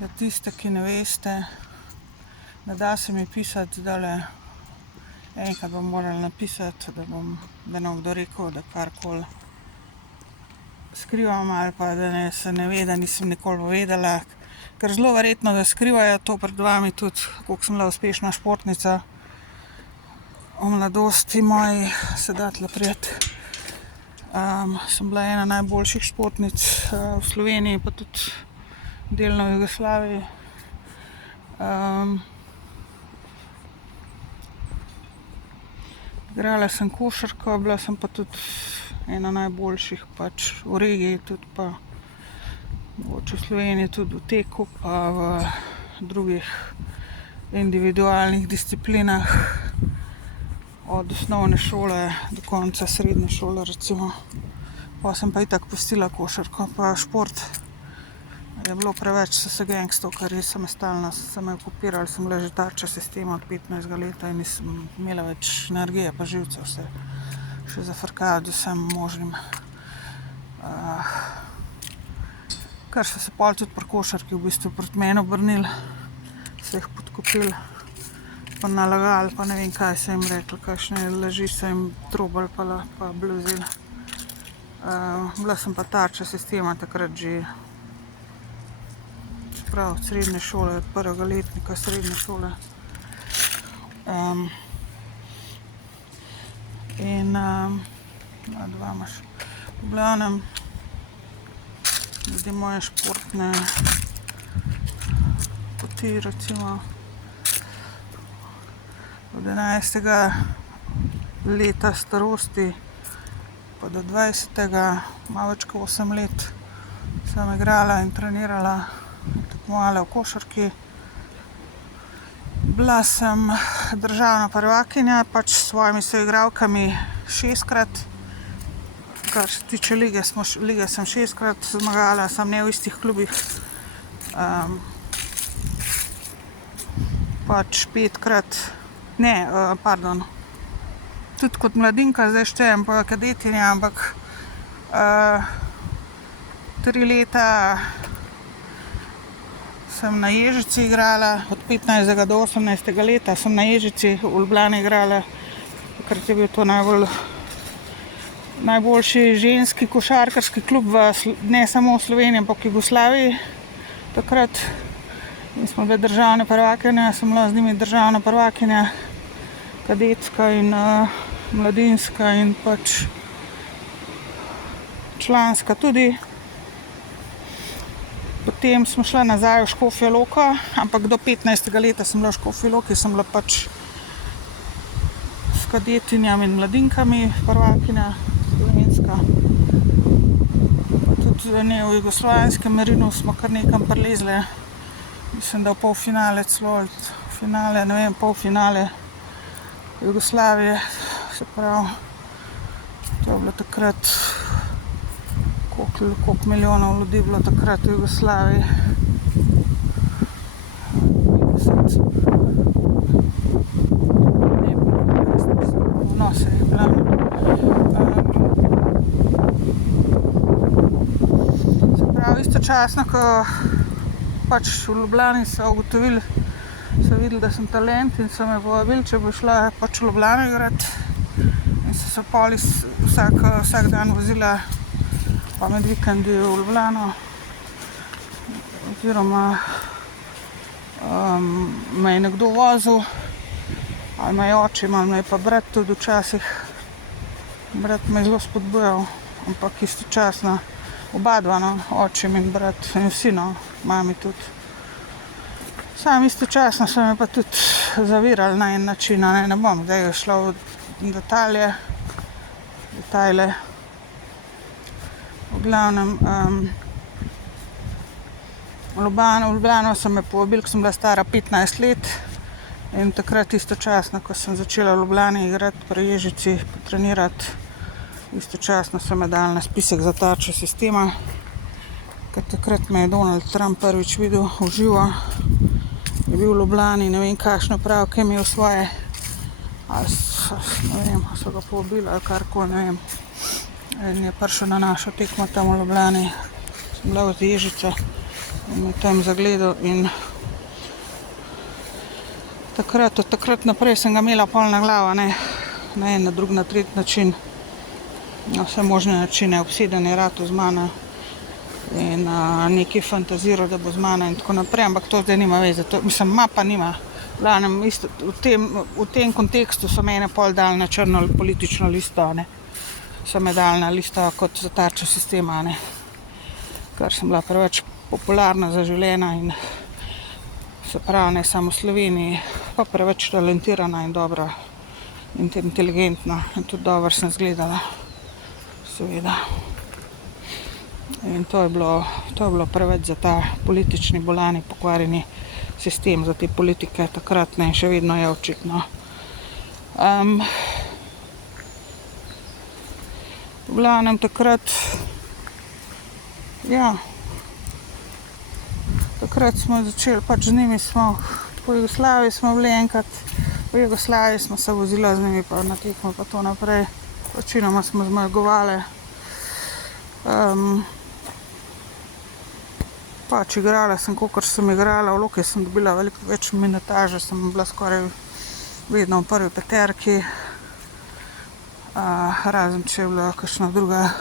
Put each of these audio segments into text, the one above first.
Za tiste, ki ne veste, ne da se mi pisati zdajle. Enkrat bom morala napisati, da ne bo kdo rekel, da karkoli skrivam ali pa da se ne ve, da nisem nikoli povedala. Ker zelo verjetno, da skrivajo to pred vami tudi, koliko sem bila uspešna športnica. V mladosti moji se da tle prijeti. Sem bila ena najboljših športnic v Sloveniji, pa tudi delno v Jugoslaviji. Igrala sem košarko, bila sem pa tudi ena najboljših pač v regiji, tudi pa mogoče v Sloveniji, tudi v teku, pa v drugih individualnih disciplinah. Od osnovne šole do konca srednje šole, recimo. Pa sem pa itak pustila košarko, pa šport. Je bilo preveč gangstov, ker sem me okupirali, sem bila že tarča sistema od 15 leta in nisem imela več energije, pa živcev se še zafrkavati z vsem možnim. Kar so se pol tudi pri košarki v bistvu proti meni obrnili, se jih podkupili, pa nalagali, pa ne vem kaj so jim rekli, kakšne laži so jim trobali pa bluzili. Bila sem pa tarča sistema takrat že prav od srednje šole, od prvega letnika srednje šole. Dva imaš. V glavnem, glede moje športne poti, recimo, od 11. leta starosti pa do 20. malo več kot 8 let sem igrala in trenirala, tekmovala v košarki. Bila sem državna prvakinja, pač s svojimi soigralkami 6-krat. Kar se tiče lige sem 6-krat zmagala, sem ne v istih klubih. Pač 5-krat, tudi kot mladinka, zdaj štejem pa kadetinja, ampak 3 leta sem na Ježici igrala, od 15. do 18. leta sem na Ježici v Ljubljani igrala, takrat je bil to najboljši ženski košarkarski klub ne samo v Sloveniji, ampak v Jugoslaviji takrat. In smo bile državne prvakinje, sem bila z njimi državna prvakinja, kadetska in mladinska in pač članska tudi. Potem smo šla nazaj v Škofjo Loko, ampak do 15. leta sem bila v Škofji Loki, sem bila pač s kadetinjami in mladinkami, prvakinja slovenska. Pa tudi v jugoslovanskem merinu smo kar nekam prilezle. Mislim, da v polfinale celo, polfinale Jugoslavije, se pravi, to je bilo takrat, koliko milijonov ljudi bilo takrat v Jugoslaviji. No, se je bila. Se pravi, istočasno, ko pač v Ljubljani so videli, da sem talent in so me povabili, če bo šla pač v Ljubljano igrati. In so se pol vsak dan vozila pa med vikendi v Ljubljano, oziroma me je nekdo vozil, ali me je očim, ali me je pa brat tudi včasih. Brat me je zelo spodbujal, ampak istočasno oba dva, očim in brat in vsi, mami tudi. Sam istočasno so me pa tudi zavirali na en način, ne bom zdaj šla v detajle. V glavnem, v Ljubljano so me povabili, ko sem bila stara 15 let in takrat istočasno, ko sem začela v Ljubljani igrati pri Ježici, trenirati, istočasno so me dali na spisek za tarčo sistema, ker takrat me je Donald Trump prvič videl v živo. Je bil v Ljubljani, ne vem kakšne opravke je imel svoje, ali so ga povabili ali karkoli, ne vem. In je prišel na našo tekmo tam v Ljubljani, sem bila od Ježice in me tam zagledal in od takrat naprej sem ga imela pol na glavo, ne, na en, na drug, na tretji način, na vse možne načine, obseden je rato z mano in nekaj fantaziral, da bo z mano in tako naprej, ampak to zdaj nima veze, mislim, ima pa nima. Isto, v tem kontekstu so mene pol dali na črno politično listo, ne. So me dali na listo kot za tarčo sistema, ne. Ker sem bila preveč popularna, zaželena in se pravi, ne samo v Sloveniji, pa preveč talentirana in dobra in inteligentna in tudi dobro sem izgledala, seveda. In to je bilo preveč za ta politični bolani, pokvarjeni sistem, za te politike takrat, ne, in še vedno je očitno. V glavnem takrat, ja, takrat smo začeli, pač z njimi smo, po Jugoslaviji smo bili enkrat, po Jugoslaviji smo se vozila z njimi pa na tekmo pa to naprej, večinoma smo zmagovali. Pač igrala sem, kakor sem igrala, v Loki sem dobila veliko več minutaže, sem bila skoraj vedno v prvi peterki, razen če je bila kakšna druga,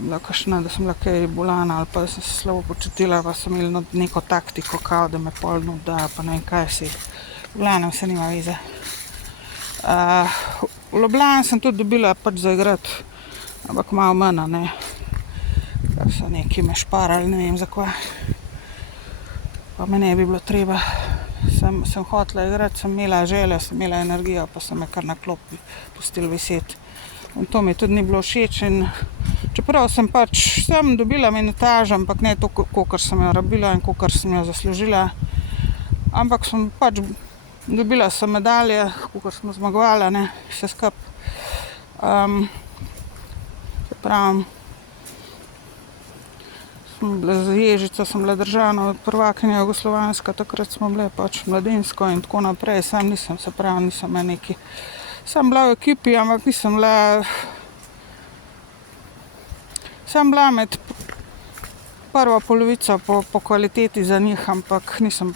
da sem bila kaj bolana ali pa da sem se slabo počutila, pa sem imela neko taktiko, kao da me pol nuda, pa ne vem kaj si, v glavnem se nima veze. V Ljubljani sem tudi dobila pač zaigrati, ampak malo manj, ne. Ker so neki me šparali, ne vem zakaj. Pa me ne bi bilo treba. Sem hotela igrati, sem imela želje, sem imela energijo, pa so me kar na klopi pustili viseti. In to mi tudi ni bilo všeč in čeprav sem dobila minutažo, ampak ne to, kakor sem jo rabila in kakor sem jo zaslužila. Ampak sem pač dobila sem medalje, kakor smo zmagovala, ne, vse skup. Se pravim, z Ježico sem bila državna prvakinja jugoslovanska, takrat smo bile pač mladinsko in tako naprej, nisem bila neki, sem bila v ekipi, ampak nisem bila med prvo polovico po kvaliteti za njih, ampak nisem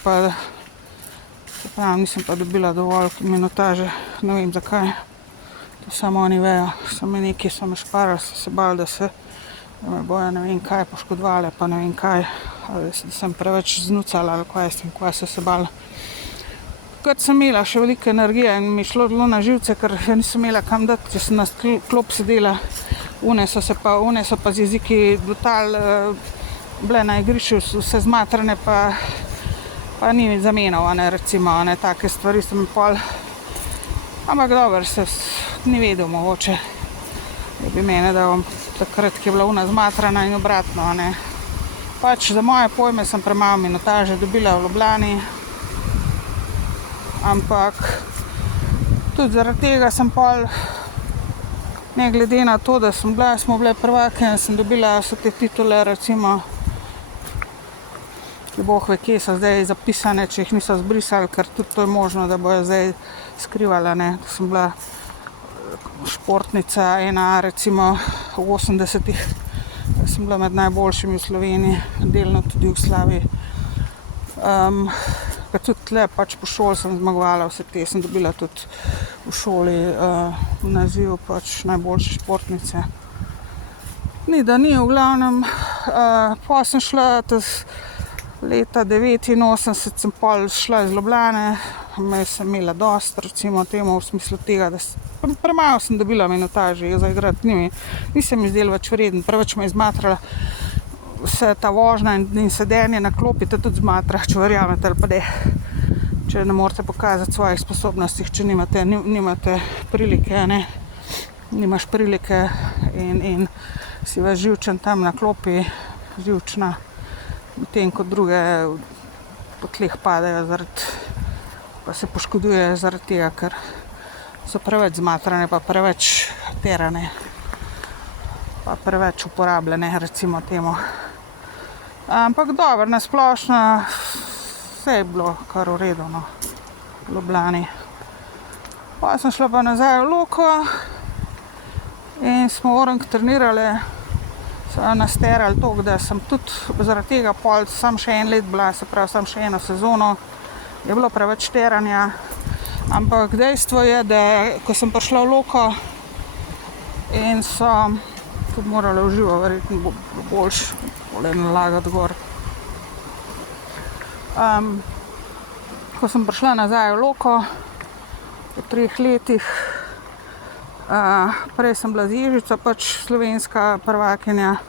pa dobila dovolj minutaže, ne vem zakaj, to samo oni vejo, so me šparali, so se bali, da me bojo ne vem kaj poškodovali, pa ne vem kaj, ali da sem preveč znucala ali kaj so se bali. Takrat sem imela še veliko energije in mi je šlo zelo na živce, ker nisem imela kam dati, če sem na klop sedela, one so pa z jeziki total bile na igrišču, vse zmatrane, pa ni zamenjal, recimo, take stvari so mi pol, ampak dobro, se ni vedel mogoče, da bi mene dal takrat, ki je bila ona zmatrana in obratno, Pač za moje pojme sem premalo minutaže dobila v Ljubljani, ampak tudi zaradi tega sem pol, ne glede na to, da smo bile prvake in sem dobila vse te titule, recimo, ki boh ve, kje so zdaj zapisane, če jih niso zbrisali, ker tudi to je možno, da bojo zdaj skrivala, da sem bila športnica ena, recimo v 80-ih, sem bila med najboljšimi v Sloveniji, delno tudi v Jugoslaviji. Ker tudi tle pač po šoli sem zmagovala vse te, sem dobila tudi v šoli naziv pač najboljše športnice. Ni, v glavnem, pa sem šla leta 89 sem pol šla iz Ljubljane, sem imela dosti, recimo temu v smislu tega, da premalo sem dobila minutaže za igrati, nisem mi zdela več vreden, preveč me je zmatrala vse ta vožnja in sedenje na klopi, te tudi zmatra, če verjamete ali pa ne, če ne morete pokazati svojih sposobnosti, če nimate prilike, nimaš prilike in si več živčen tam na klopi, živčna, medtem ko druge po tleh padejo pa se poškodujejo zaradi tega, ker so preveč zmatrane, pa preveč terane, pa preveč uporabljene, recimo temu. Ampak dobro, na splošno vse je bilo kar v redu, v Ljubljani. Pa sem šla pa nazaj v Loko in smo trenirale, so nas terali toliko, da sem tudi zaradi tega pol sam še en let bila, se pravi sam še eno sezono, je bilo preveč teranja. Ampak dejstvo je, da ko sem prišla v Loko in so tudi morala v živo verjetno boljš nalagati gor. Ko sem prišla nazaj v Loko po 3 letih, prej sem bila z Ježico pač slovenska prvakinja,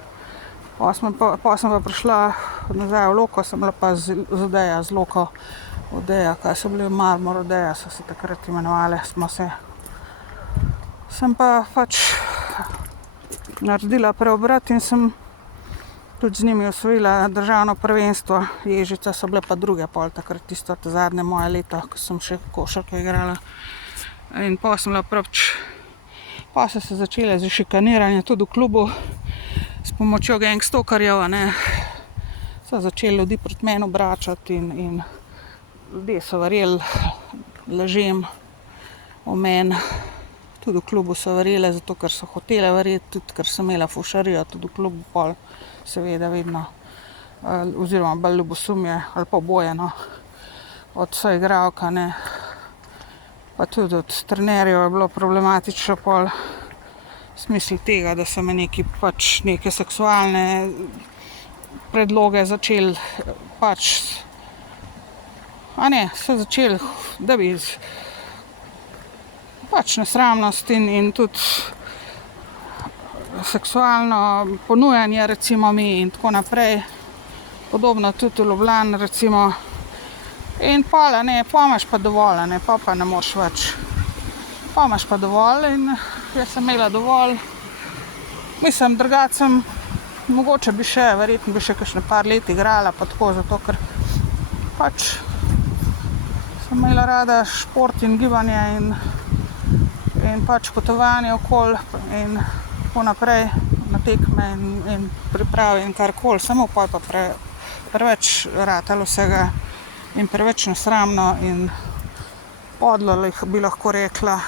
potem sem pa prišla nazaj v Loko, sem bila pa z Odeja, z Loko Odeja, kaj so bili Marmor Odeja, so se takrat imenovali, sem pa pač naredila preobrat in sem tudi z njimi osvojila državno prvenstvo. Ježica so bile pa druge pol takrat, tisto zadnje moje leto, ko sem še košarko igrala. In pa sem bila pa so se začele z šikaniranje tudi v klubu s pomočjo gangstokarjev, so začeli ljudi proti meni obračati in ljudje so verjeli lažem o meni. Tudi v klubu so verjeli, zato ker so hotele verjeti, tudi ker sem imela fušarijo, tudi v klubu pol, seveda vedno, oziroma bolj ljubosumje ali pa oboje, od soigralka, pa tudi od trenerjev je bilo problematično pol v smislu tega, da so me neke seksualne predloge začeli so začeli, da bi nesramnost in tudi seksualno ponujanje recimo mi in tako naprej. Podobno tudi v Ljubljani recimo. In pola imaš pa dovolj, pa ne moreš več. Pa imaš pa dovolj in jaz sem imela dovolj. Mislim, drugače sem, mogoče verjetno bi še kakšne par let igrala, pa tako, zato ker pač sem imela rada šport in gibanje in pač potovanje okoli in tako naprej na tekme in priprave in karkoli. Samo pa preveč ratalo vsega in preveč nesramno in podlo bi lahko rekla.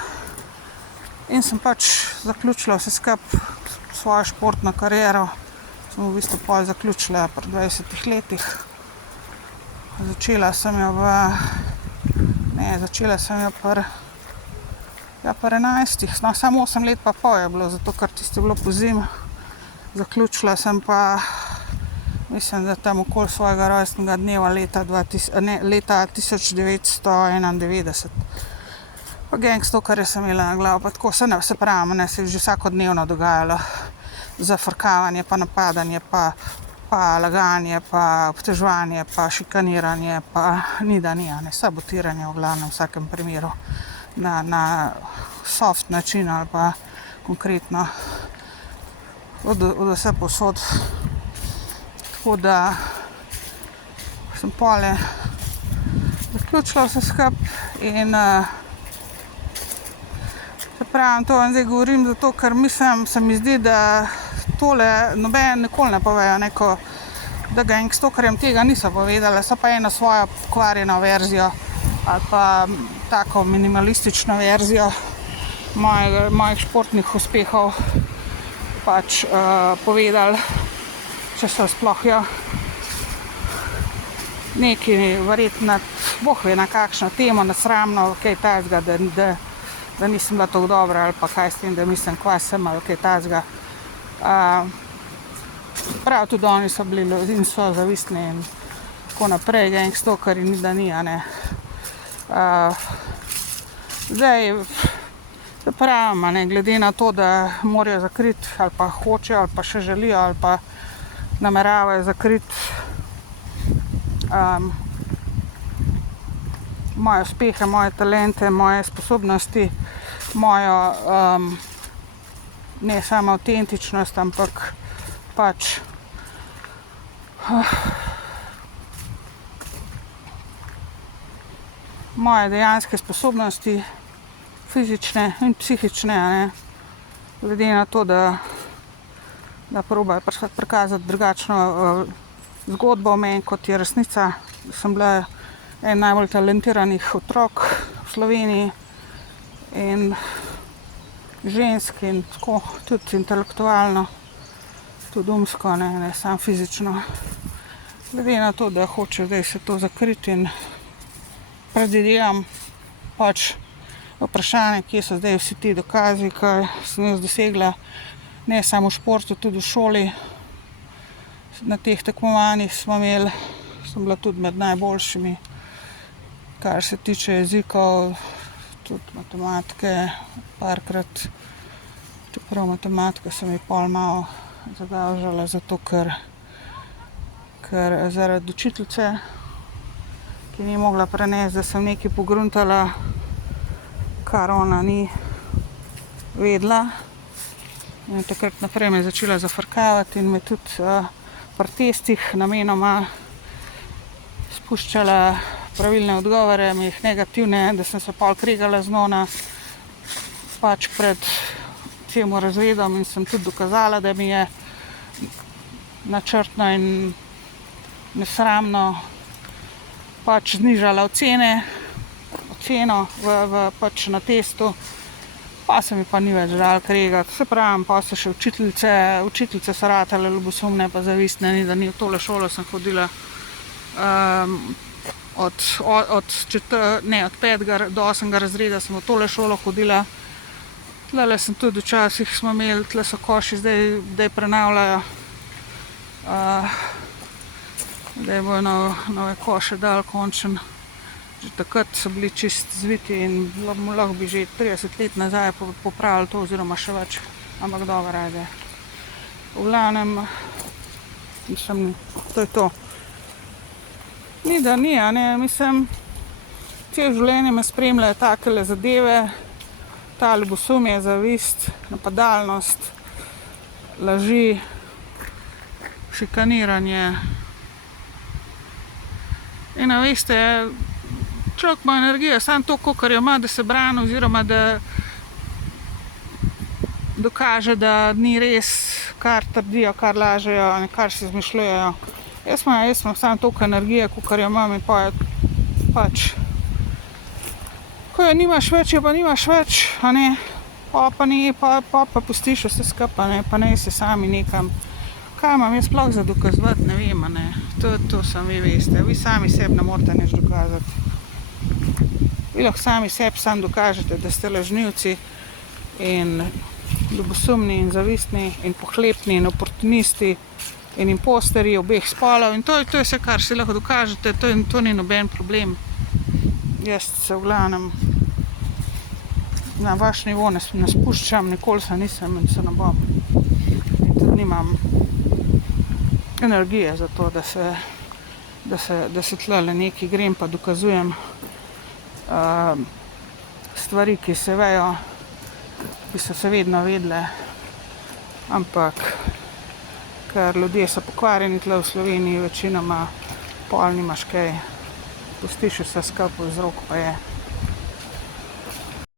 In sem pač zaključila vse skupaj svojo športno kariero. Sem v bistvu pol zaključila pri 20 letih. Začela sem jo pri 11, samo 8 let pa pol je bilo, zato ker tisto je bilo pozimi. Zaključila sem pa, mislim, da tam okoli svojega rojstnega dneva leta 1991. Pa gangstokarje sem imela na glavo, pa tako se pravi, se je že vsakodnevno dogajalo. Zafrkavanje, pa napadanje, pa laganje, pa obtežovanje, pa šikaniranje, pa ni, sabotiranje v glavnem v vsakem primeru. Na soft način ali pa konkretno od vse posod. Tako da sem pole zaključila vse skupaj in se pravim, to vam zdaj govorim zato, ker mislim, se mi zdi, da tole noben nikoli ne povejo, da gangstokarjem tega niso povedali, so pa eno svojo pokvarjeno verzijo ali pa tako minimalistično verzijo mojih športnih uspehov pač povedali, če so sploh neki verjetno, boh ve na kakšno temo, nesramno, kaj tazga, da nisem bila tako dobra ali pa kaj s tem, da mislim, kva sem ali kaj tazga. Prav tudi oni so bili in so zavistni in tako naprej, gangstokarji ni da ni, Zdaj, se pravim, glede na to, da morajo zakriti ali pa hočejo ali pa še želijo ali pa nameravajo zakriti moje uspehe, moje talente, moje sposobnosti, mojo ne samo avtentičnost, ampak pač moje dejanske sposobnosti, fizične in psihične, glede na to, da probajo prikazati drugačno zgodbo o meni, kot je resnica. Sem bila en najbolj talentiranih otrok v Sloveniji in žensk in tako tudi intelektualno. tudi umsko, ne samo fizično. Glede na to, da hoče zdaj se to zakriti in predvidevam pač vprašanje, kje so zdaj vsi ti dokazi, kaj sem jaz dosegla, ne samo v športu, tudi v šoli. Na teh tekmovanjih sem bila tudi med najboljšimi, kar se tiče jezikov, tudi matematike, parkrat, čeprav matematika se mi pol malo zadavžala, zato ker zaradi učiteljice, ki ni mogla prenesti, da sem nekaj pogruntala, kar ona ni vedela. In takrat naprej me je začela zafrkavati in me tudi pri testih namenoma spuščala pravilne odgovore, mi jih negativne, da sem se pol kregala z njo pač pred celim razredom in sem tudi dokazala, da mi je načrtno in nesramno pač znižala oceno pač na testu, pa se mi pa ni več dalo kregati. Se pravim, pa so še učiteljice so ratale ljubosumne pa zavistne, ni da ni. V tole šolo sem hodila od 5. do 8. razreda sem v tole šolo hodila. Tlele sem tudi včasih smo imeli, tle so koši, zdaj prenavljajo. Zdaj bojo nove koše dali končno. Že takrat so bili čist zviti in lahko bi že 30 let nazaj popravili to oziroma še več, ampak dobro rade. V glavnem, to je to. Ni da ni, mislim, celo življenje me spremljajo takele zadeve, ta ljubosumje, zavist, napadalnost, laži, šikaniranje. In veste, človek ima energijo, samo to, kolikor jo ima, da se brani oziroma da dokaže, da ni res, kar trdijo, kar lažejo, kar si izmišljujejo. Jaz imam samo toliko energije, kolikor jo imam in pač, ko jo nimaš več, jo pa nimaš več, pa pustiš vse skupaj, pa ne si sami nekam. Kaj imam jaz sploh za dokazovati, ne vem, to samo vi veste. Vi sami sebi ne morete nič dokazati. Vi lahko sami sebi dokažete, da ste lažnivci in ljubosumni in zavistni in pohlepni in oportunisti in imposterji obeh spolov in to je vse, kar si lahko dokažete, to ni noben problem. Jaz se v glavnem na vaš nivo ne spuščam, nikoli se nisem in se ne bom. In tudi nimam energije za to, da se tlele nekaj grem pa dokazujem stvari, ki se vejo, ki so se vedno vedle, ampak ker ljudje so pokvarjeni tle v Sloveniji, večinoma pol nimaš kaj, pustiš vse skupaj, vzrok pa je.